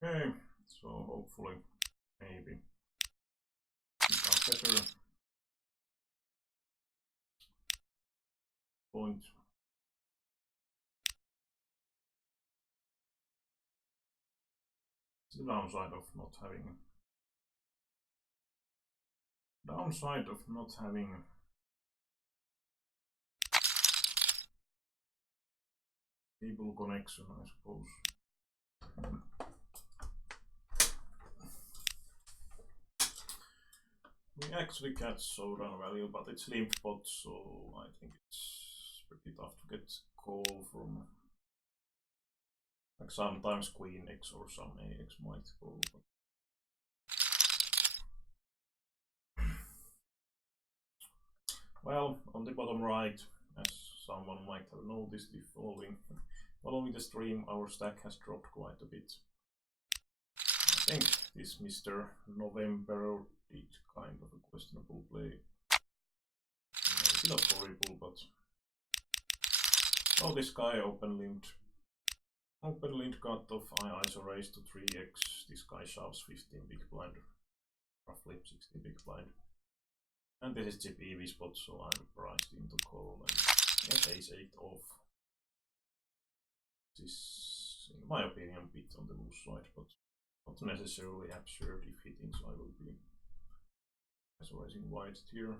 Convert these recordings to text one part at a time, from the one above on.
Okay, so hopefully, maybe a better point. It's the downside of not having cable connection, I suppose. We actually catch showdown value, but it's limp bot, so I think it's pretty tough to get call from. Like sometimes Queen X or some AX might call. But well, on the bottom right, as someone might have noticed if following the stream, our stack has dropped quite a bit. I think this Mr. November did kind of a questionable play. Maybe not horrible, but oh, this guy open linked cut off, I ISO raised to 3x, this guy shoves 15 big blind, roughly 16 big blind. And this is chip EV spot, so I'm priced into call and yes, ace 8 off. This is, in my opinion, a bit on the loose side, but not necessarily absurd if hitting, so I will be raising wide here.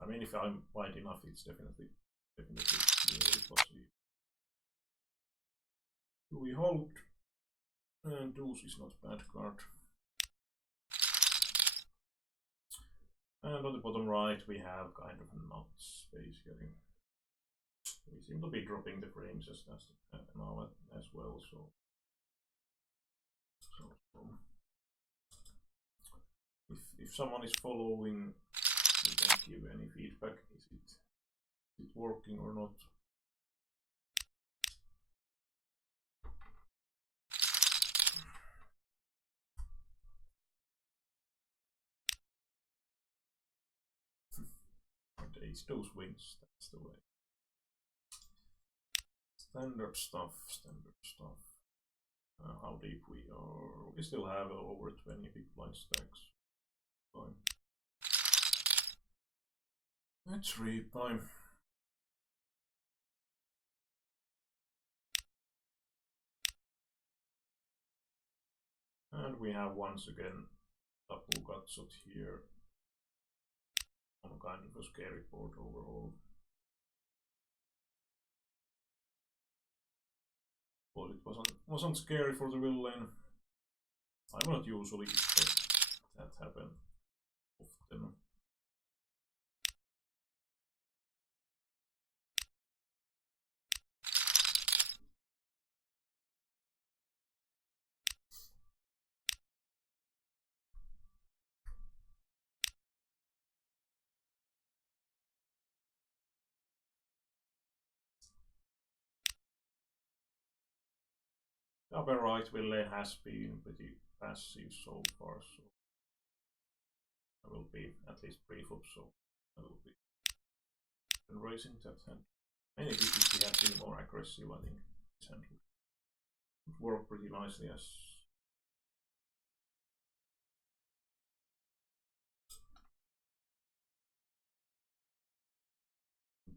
I mean, if I'm wide enough, it's definitely possible. We hold, and deuce is not bad card. And on the bottom right, we have kind of nuts, basically. We seem to be dropping the frames as now as well, so if someone is following, you can give any feedback. Is it working or not? Ace those wins, that's the way. Standard stuff. How deep we are? We still have over 20 big blind stacks. Fine. Let's rebuy. And we have once again double gutshot here on kind of a scary board overall. But it wasn't scary for the real lane. I would not usually expect that happen often. The upper right wheel lane has been pretty passive so far, so I will be at least pre-flop, so I will be raising that hand. Maybe if he had been more aggressive, I think this hand would work pretty nicely as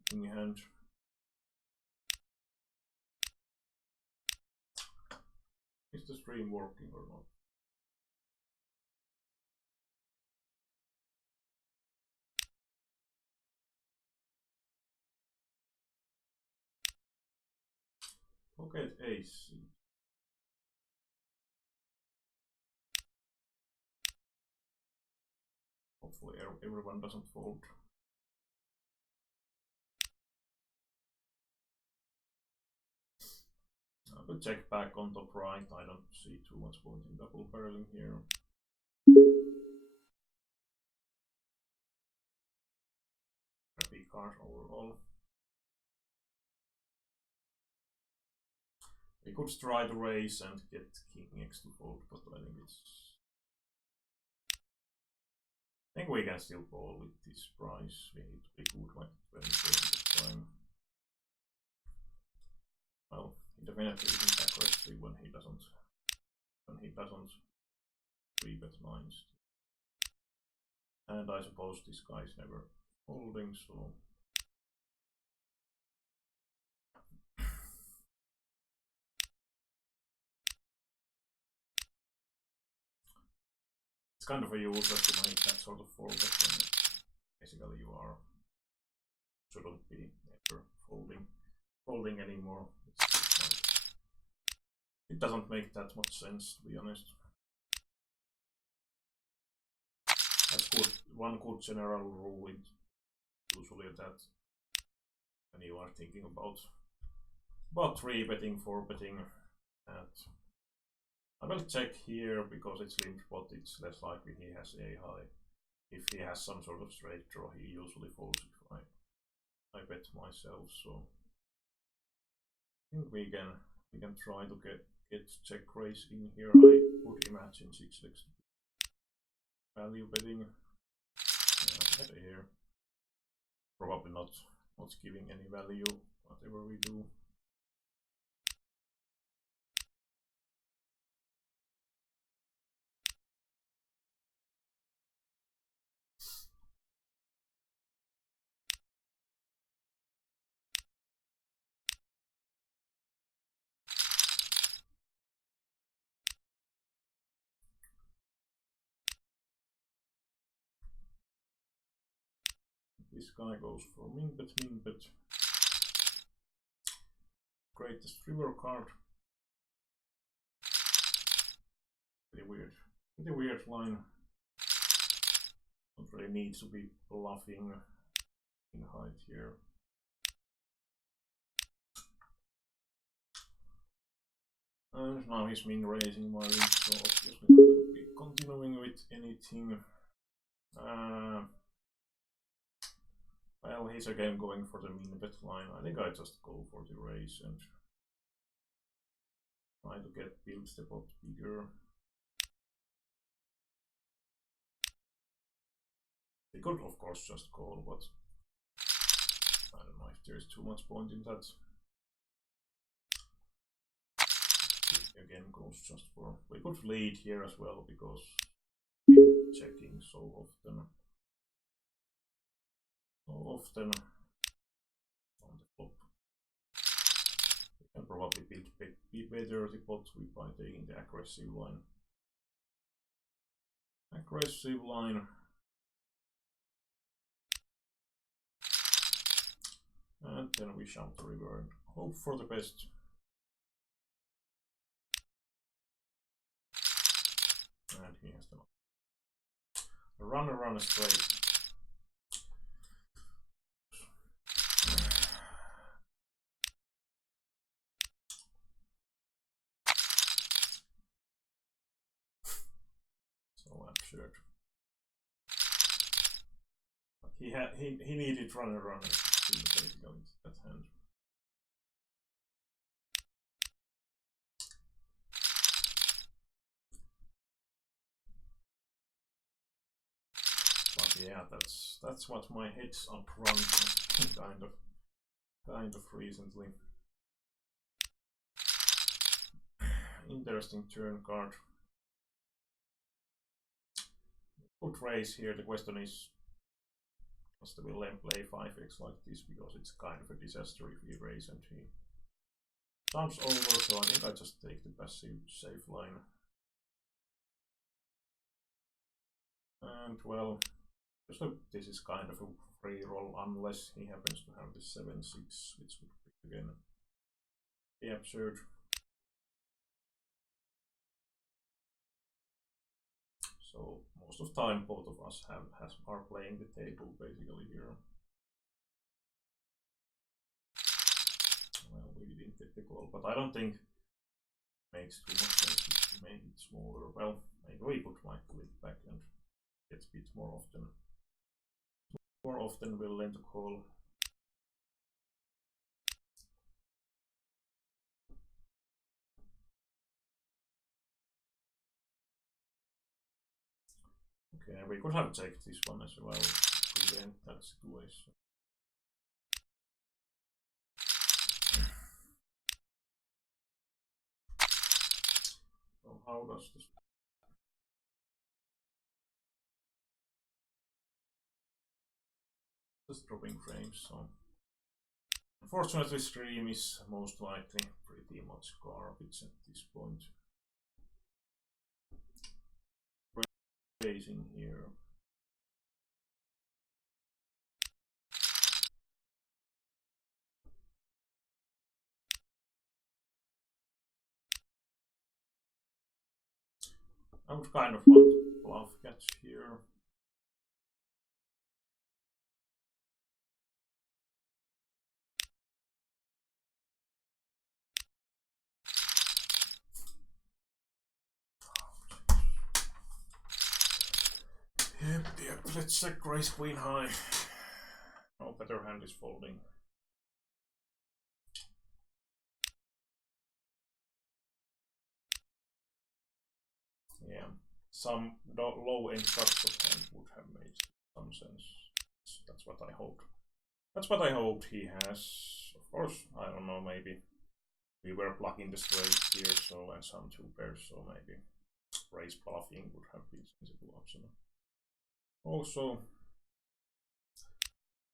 king hand. Is the stream working or not? Okay, ace. Hopefully everyone doesn't fold. But check back on top right. I don't see too much point in double barreling here. Crappy card overall. We could try to raise and get king x to fold, but I think we can still call with this price. We need to be good like 20 this time. Well, he definitely isn't aggressive when he doesn't and he doesn't 3-bet lines. And I suppose this guy's never folding, so it's kind of a useless to make that sort of 4-bet when basically you shouldn't be ever folding anymore. It doesn't make that much sense, to be honest. That's good. One good general rule is usually that when you are thinking about 3-betting, 4-betting, that I will check here because it's limp spot, it's less likely he has a high. If he has some sort of straight draw, he usually folds if I bet myself, so I think we can try to get check raise in here. I would imagine 6x value betting here. Probably not giving any value, whatever we do. This guy goes for min-bet. Greatest river card. Pretty weird line. Don't really need to be bluffing in height here. And now he's min raising my ring, so obviously I will be continuing with anything. Well, he's again going for the min-bet line. I think I just go for the raise and try to build the pot bigger. He could of course just call, but I don't know if there is too much point in that. He again goes just for. We could lead here as well because checking so often. On the flop. We can probably be better the pot by taking the aggressive line. And then we shove the river and hope for the best. And he has the runner straight. So absurd. But he needed runner basically that hand. But yeah, that's what my heads up run kind of recently. Interesting turn card. Good raise here. The question is, does the Willem play 5x like this, because it's kind of a disaster if he raise and he jumps over, so I think I just take the passive safe line. And well, this is kind of a free roll unless he happens to have the 7-6, which would be again be absurd. So most of the time both of us are playing the table basically here. Well, we didn't get the call, but I don't think it makes too much sense to make it smaller. Well, maybe we could like click back and get a bit more often. More often we'll learn to call. Okay, we could have checked this one as well to prevent that situation. Oh, how does this? Just dropping frames, so unfortunately stream is most likely pretty much garbage at this point. Racing here. I would kind of want to bluff catch here. Yep, let's check raise queen high. No better hand is folding. Yeah, some low end cuts of hand would have made some sense. That's what I hoped. That's what I hoped he has. Of course, I don't know, maybe we were plugging the straight here, so and some two pairs, so maybe raise bluffing would have been a sensible option. Also,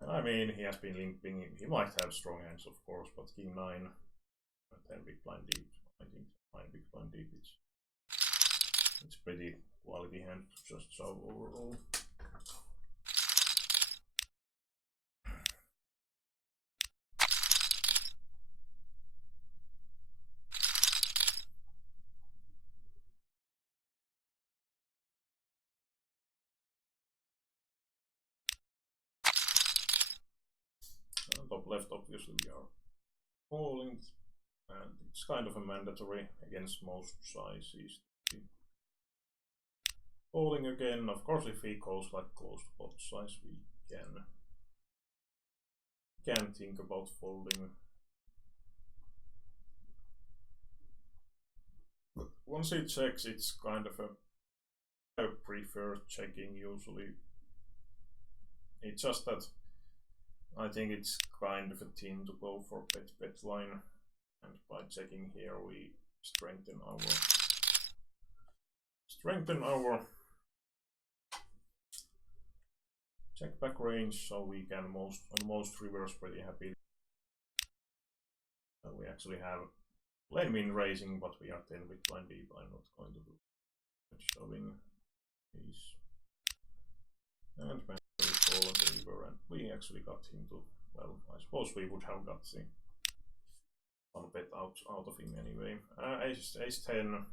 I mean, he has been limping. He might have strong hands, of course, but king 9 and 10 big blind deep. I think 9 big blind deep. It's pretty quality hand, just so overall. Top left, obviously, we are calling, and it's kind of a mandatory against most sizes. Calling again, of course, if he calls like close to pot size, we can think about folding. But once he checks, it's kind of I prefer checking usually. It's just that I think it's kind of a thing to go for bet line, and by checking here we strengthen our check back range, so we can on most rivers pretty happy. We actually have lane min raising, but we are 10 with blind deep. I'm not going to do showing these. And call on the river, and we actually got him to, well, I suppose we would have got the one bet out of him anyway. Ace 10,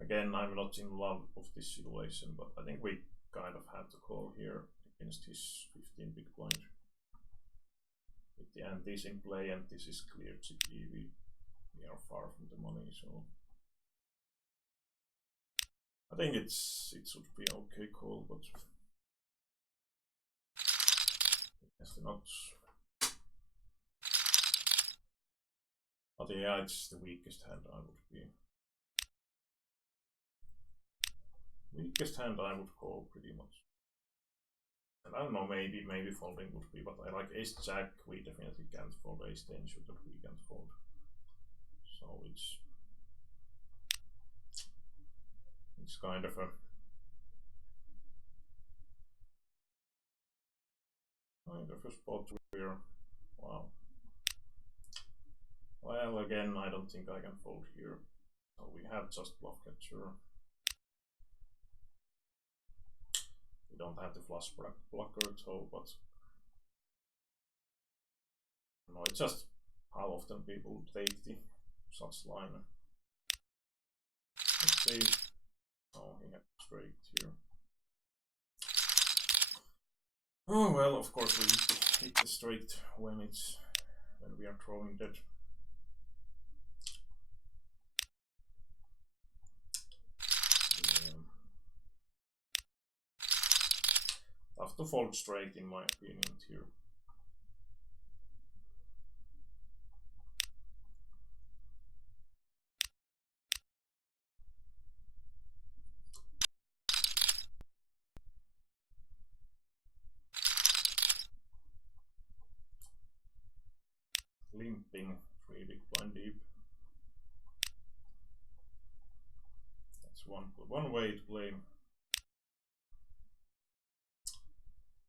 again, I'm not in love of this situation, but I think we kind of had to call here against his 15 big blind. With the antes in play, and this is clear GP, we are far from the money, so I think it should be okay call, but yes, the nuts. But yeah, it's the weakest hand I would be. Weakest hand I would call pretty much. And I don't know, maybe folding would be, but I like ace jack, we definitely can't fold. Ace 10 shooter, we can't fold. So it's kind of a spot where, wow. Well, again, I don't think I can fold here. So we have just bluff catcher. We don't have the flush blocker, so, but no, it's just how often people take the such line. Let's see. Oh, he had straight here. Oh well, of course we hit the straight when we are throwing dead. Tough to fold straight in my opinion here. Limping 3 big blind deep. one way to play.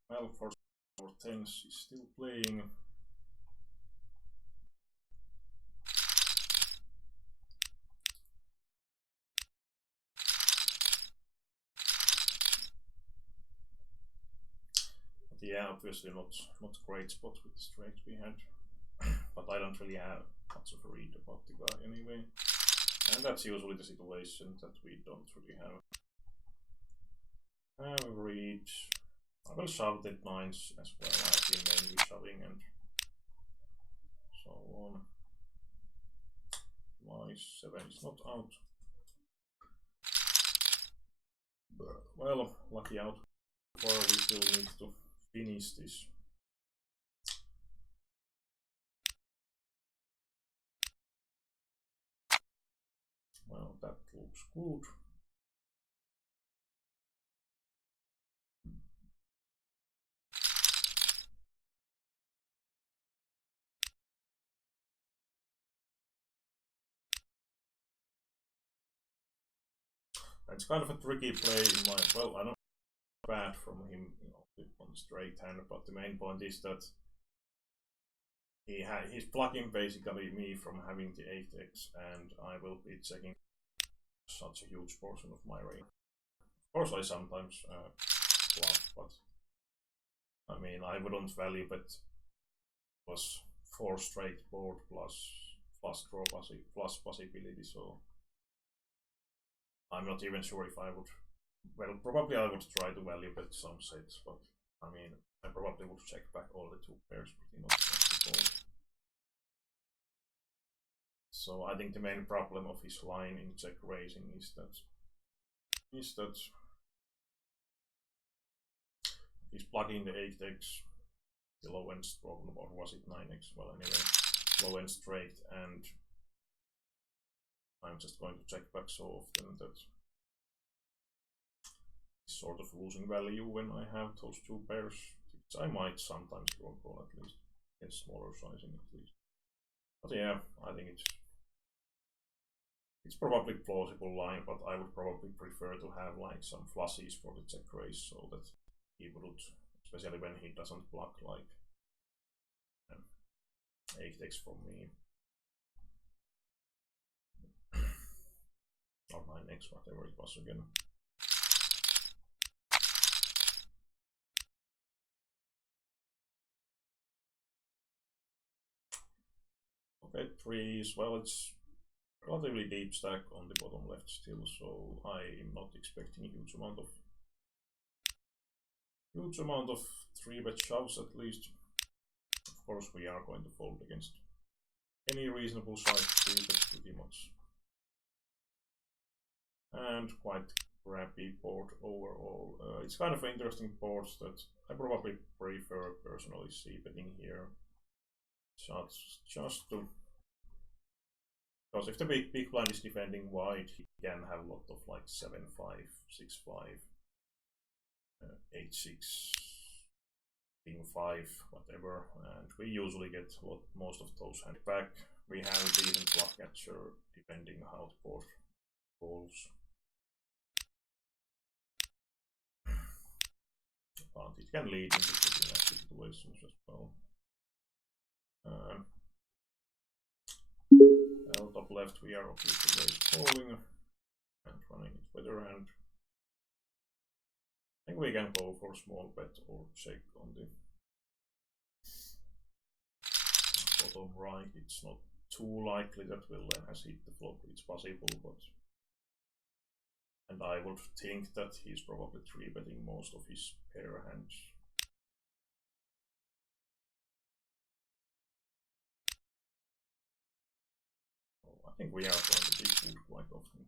Well, for tens is still playing. But yeah, obviously not great spot with the straight we had. But I don't really have much of a read about the guy anyway. And that's usually the situation that we don't really have a read. I will shove the nines as well. I've been mainly shoving and so on. My 7 is not out. Well, lucky out. Or we still need to finish this. Well, that looks good. It's kind of a tricky play in my, well, I don't bad from him, on straight hand, but the main point is that he's blocking basically me from having the 8x, and I will be checking such a huge portion of my range. Of course, I sometimes bluff, but I mean, I wouldn't value bet plus 4 straight board plus draw plus possibility, so I'm not even sure if I would. Well, probably I would try to value bet some sets, but I mean, I probably would check back all the 2 pairs pretty much. So I think the main problem of his line in check raising is that he's plugging the 8x, the low end problem, or was it 9x? Well, anyway, low end straight, and I'm just going to check back so often that it's sort of losing value when I have those 2 pairs, which I might sometimes draw call at least, in smaller sizing at least. But yeah, I think it's probably plausible line, but I would probably prefer to have like some flushes for the check raise so that he would, especially when he doesn't block like 8x from me. Or 9x, whatever it was again. Okay, 3s, well, it's relatively deep stack on the bottom left still, so I am not expecting a huge amount of 3-bet shoves at least. Of course, we are going to fold against any reasonable size 3-bet pretty much. And quite crappy board overall. It's kind of interesting boards that I probably prefer personally c-betting here. Just to, because if the big blind is defending wide, he can have a lot of like 7-5, 6-5, 8-6, King 5, whatever, and we usually get most of those hand back. We have a decent bluff catcher depending how the board falls. But it can lead into pretty nasty situations as well. Well, top left we are obviously raise calling and running it better, and I think we can go for small bet or check on the bottom right. It's not too likely that Willen has hit the flop, it's possible, but and I would think that he's probably 3-betting most of his pair hands. So I think we are going to be fooled quite often.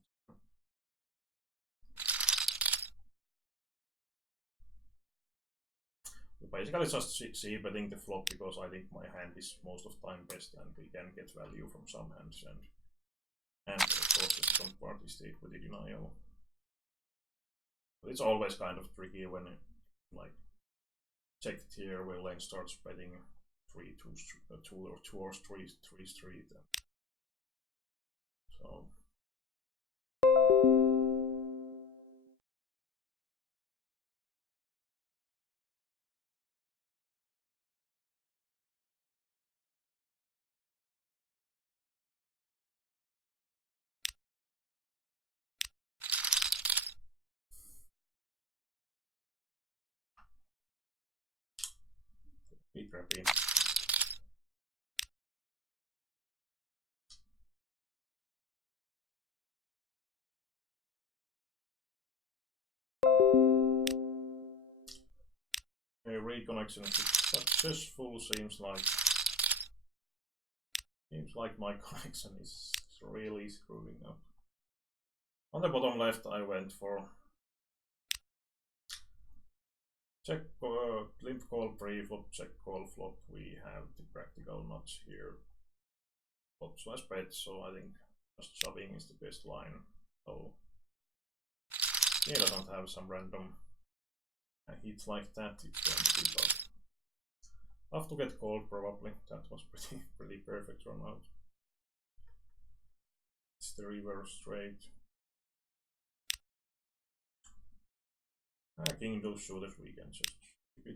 Basically just c-betting the flop because I think my hand is most of the time best and we can get value from some hands, and of course the second part is the equity denial. But it's always kind of tricky when like checked here where lane starts betting 3 2 or 2 or 3 street. So crappy. Okay, reconnection is successful. Seems like my connection is really screwing up. On the bottom left, I went for check limp call pre-flop, check call flop. We have the practical nuts here. Flop slash bet, so I think just shoving is the best line. So he doesn't have some random hits like that. It's going to be tough. Have to get called probably. That was pretty perfect run out. It's the reverse straight. King those shooters, we can just keep it.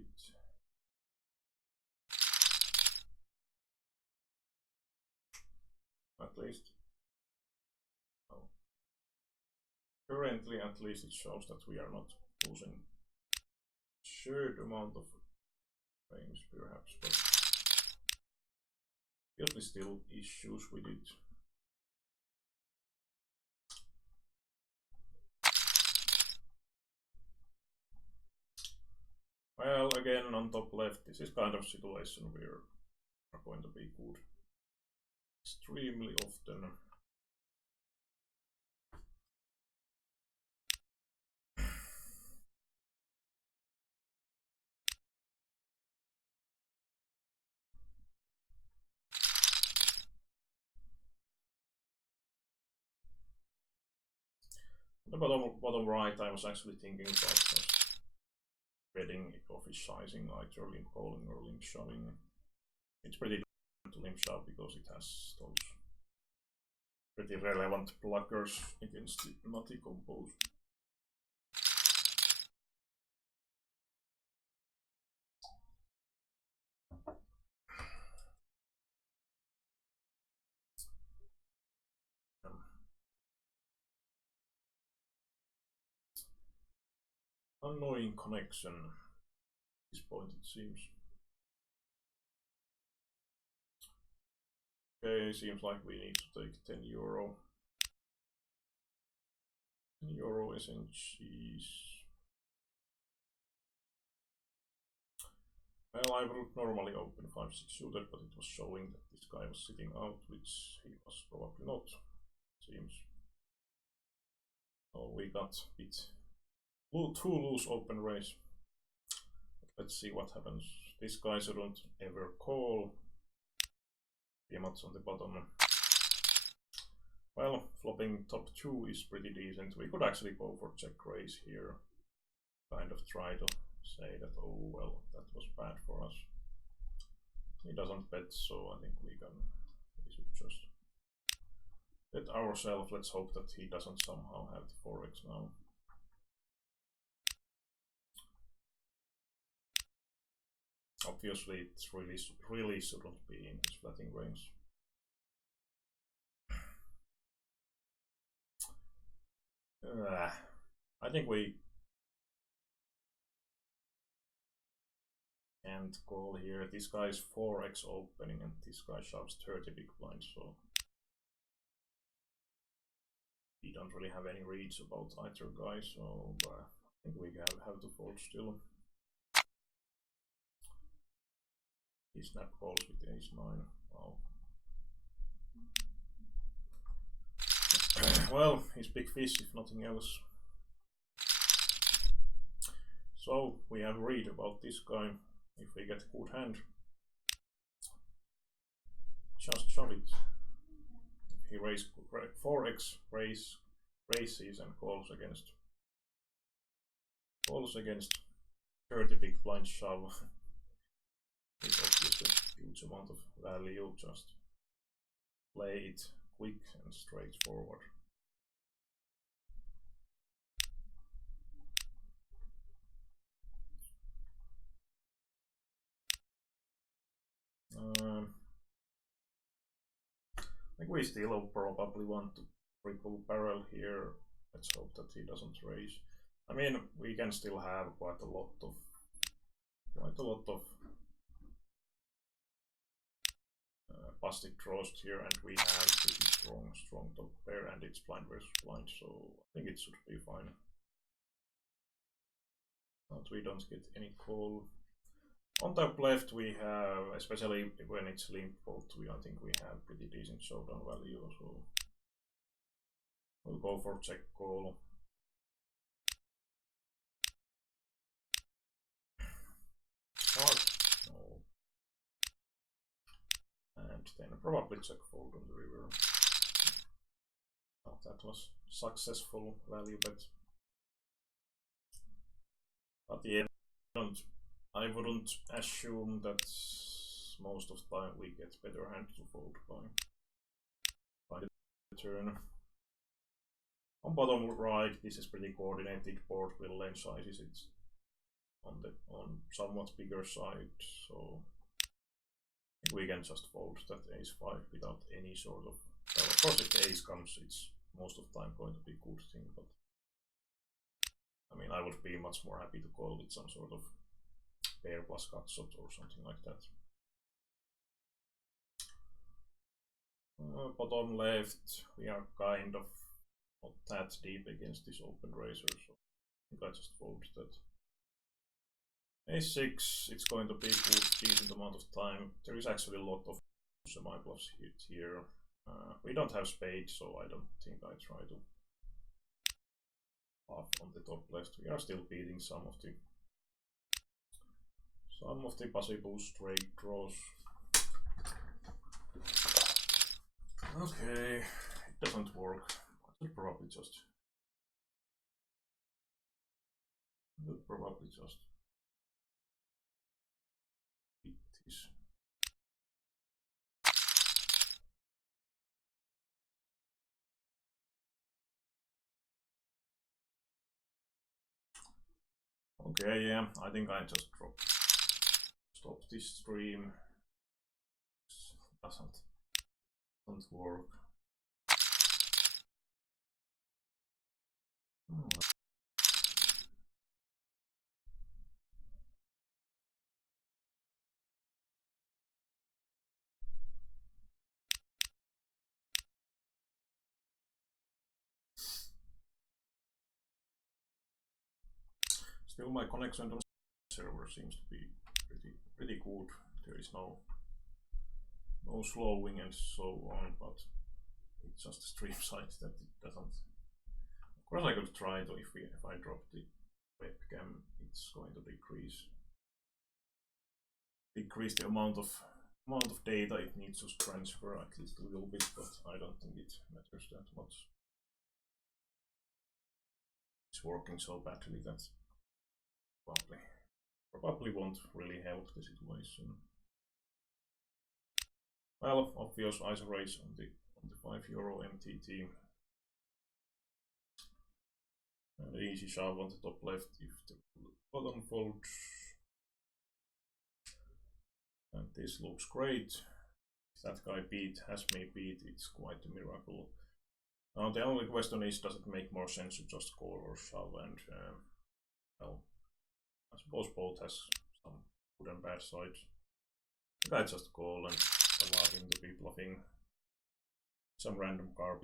At least. Oh. Currently, at least it shows that we are not losing shared amount of frames, perhaps, but obviously still issues with it. Well, again, on top left, this is kind of situation where are going to be good extremely often. The bottom right, I was actually thinking about just betting office sizing, either limp calling or limp shoving. It's pretty different to limp shove because it has those pretty relevant blockers against the nutty combos. Annoying connection at this point, it seems. Okay, seems like we need to take 10 euro. 10 euro is in cheese. Well, I would normally open 5-6 shooter, but it was showing that this guy was sitting out, which he was probably not, seems. So we got it. 2 loose open raise. Let's see what happens. This guy shouldn't ever call. Much on the bottom. Well, flopping top 2 is pretty decent. We could actually go for check raise here. Kind of try to say that, oh well, that was bad for us. He doesn't bet, so I think we should just bet ourselves. Let's hope that he doesn't somehow have the 4x now. Obviously, it really shouldn't be in his flatting range. I think we can't call here. This guy is 4x opening and this guy shoves 30 big blinds, so we don't really have any reads about either guy, so I think we have to fold still. He snap calls with ace-9. Wow. Well, he's big fish if nothing else. So we have read about this guy. If we get a good hand, just shove it. If he raise 4x raises and calls against 30 big blind shove. It's obviously a huge amount of value. Just play it quick and straightforward. I think we still probably want to triple barrel here. Let's hope that he doesn't raise. I mean, we can still have quite a lot of busted draws here, and we have pretty strong top pair, and it's blind versus blind, so I think it should be fine. But we don't get any call. On top left we have, especially when it's limp pot, I think we have pretty decent showdown value, so we'll go for check call. No. And then probably check fold on the river. Oh, that was successful value bet. But yeah, I wouldn't assume that most of the time we get better hand to fold by the turn. On bottom right, this is pretty coordinated board with lane sizes. It's on somewhat bigger side, so we can just fold that ace-5 without any sort of. Well, of course, if the ace comes, it's most of the time going to be a good thing, but I mean, I would be much more happy to call with some sort of pair plus cut shot or something like that. Bottom left, we are kind of not that deep against this open razor, so I think I just fold that. A6, it's going to be a good, decent amount of time. There is actually a lot of semi-bluffs here. We don't have spade, so I don't think I try to bluff on the top left. We are still beating some of the possible straight draws. Okay, it doesn't work. I should probably just beat this. Okay, yeah, I think I just stop this stream. Doesn't work. Still, my connection to the server seems to be pretty good. There is no slowing and so on, but it's just a stream site that it doesn't. Of course, I could try to if I drop the webcam, it's going to decrease the amount of data it needs to transfer at least a little bit, but I don't think it matters that much. It's working so badly that probably won't really help the situation. Well, obvious ISO raise on the €5 MTT. And easy shove on the top left if the bottom folds. And this looks great. If that guy has me beat, it's quite a miracle. Now the only question is, does it make more sense to just call or shove? And well, I suppose both has some good and bad sides. I just call and allow him to be bluffing some random garbage.